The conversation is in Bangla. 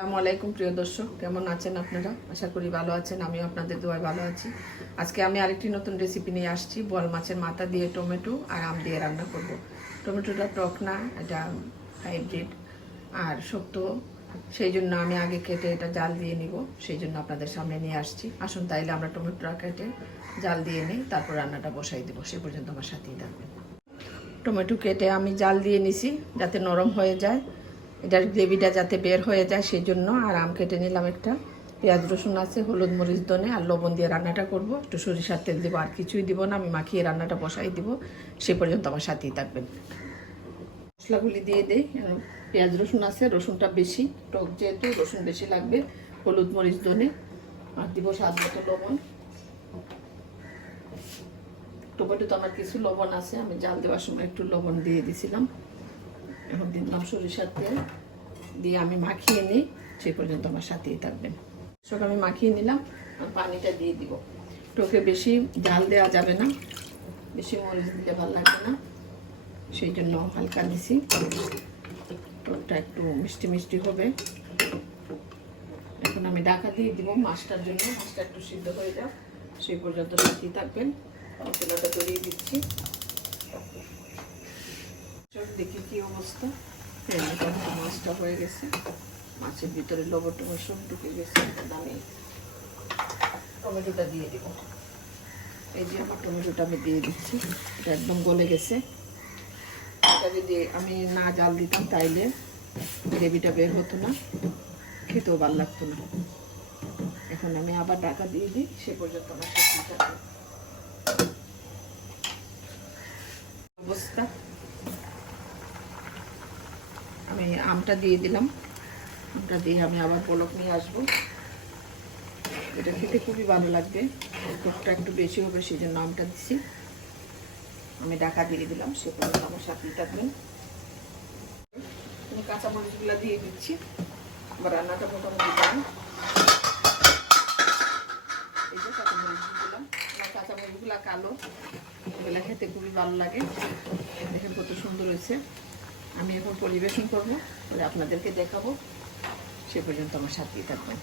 আসসালামু আলাইকুম প্রিয় দর্শক, কেমন আছেন আপনারা? আশা করি ভালো আছেন। আমিও আপনাদের দোয়ায় ভালো আছি। আজকে আমি আরেকটি নতুন রেসিপি নিয়ে আসছি। বোয়াল মাছের মাথা দিয়ে টমেটো আর আম দিয়ে রান্না করব। টমেটোটা টক না, এটা হাইব্রিড আর শক্ত, সেই জন্য আমি আগে কেটে এটা জাল দিয়ে নিব। সেই জন্য আপনাদের সামনে নিয়ে আসছি। আসুন তাইলে আমরা টমেটোটা কেটে জাল দিয়ে নিই, তারপর রান্নাটা বসাই দেবো। সে পর্যন্ত আমার সাথেই থাকবেন। টমেটো কেটে আমি জাল দিয়ে নিছি যাতে নরম হয়ে যায়, এটার গ্রেভিটা যাতে বের হয়ে যায় সেই জন্য। আর আম কেটে নিলাম একটা, পেঁয়াজ রসুন আছে, হলুদ মরিচ ধনে আর লবণ দিয়ে রান্নাটা করব। একটু সরিষার তেল দেবো, আর কিছুই দিব না। আমি মাখিয়ে রান্নাটা বসাই দিব। সে পর্যন্ত আমার সাথেই থাকবেন। মশলাগুলি দিয়ে দিই। পেঁয়াজ রসুন আছে, রসুনটা বেশি টক যেহেতু রসুন বেশি লাগবে। হলুদ মরিচ ধনে আর দিব স্বাদ মতো লবণ। টমেটো তো আমার কিছু লবণ আছে, আমি জাল দেওয়ার সময় একটু লবণ দিয়ে দিছিলাম। এখন দিলাম সরিষার তেল দিয়ে আমি মাখিয়ে নিই। সে পর্যন্ত আমার সাথেই থাকবেন। সব আমি মাখিয়ে নিলাম, পানিটা দিয়ে দিব। টোকে বেশি জাল দেওয়া যাবে না, বেশি মরিচ দিলে ভালো লাগবে না, সেই জন্য হালকা দিছি। টোকটা একটু মিষ্টি মিষ্টি হবে। এখন আমি ঢাকা দিয়ে দিব মাছটার জন্য। মাছটা একটু সিদ্ধ হয়ে যাও, সেই পর্যন্ত সাথেই থাকবেন। মশলাটা ধরিয়ে দিচ্ছি। দেখি কি অবস্থা। মাছটা হয়ে গেছে, মাছের ভিতরে লবণ টবণ সব ঢুকে গেছে। আমি টমেটোটা দিয়ে দিব। এই যে আমার টমেটোটা আমি দিয়ে দিচ্ছি, এটা একদম গলে গেছে। এটা যদি আমি না জাল দিতাম তাইলে গ্রেভিটা বের হতো না, খেতেও ভালো লাগতো না। এখন আমি আবার ঢাকা দিয়ে দিই, সে পর্যন্ত আমার সাথে অবস্থা। আমি আমটা দিয়ে দিলাম, আমটা দিয়ে আমি আবার পলক নিয়ে আসবো। এটা খেতে খুবই ভালো লাগবে, টকটা একটু বেশি হবে সেই জন্য আমটা দিচ্ছি। আমি ঢাকা দিয়ে দিলাম, সে পর্যন্ত আমার সাথেই থাকবেন। আমি কাঁচামরিচগুলো দিয়ে দিচ্ছি। আবার রান্নাটা মোটামুটি দিলাম। এই যে কাঁচামরিচ দিলাম, আমার কাঁচামরিচগুলো কালো, এগুলো খেতে খুবই ভালো লাগে। দেখেন কত সুন্দর হয়েছে। আমি এখন পরিবেশন করবো, আপনাদেরকে দেখাবো। সে পর্যন্ত আমার সাথেই থাকবেন।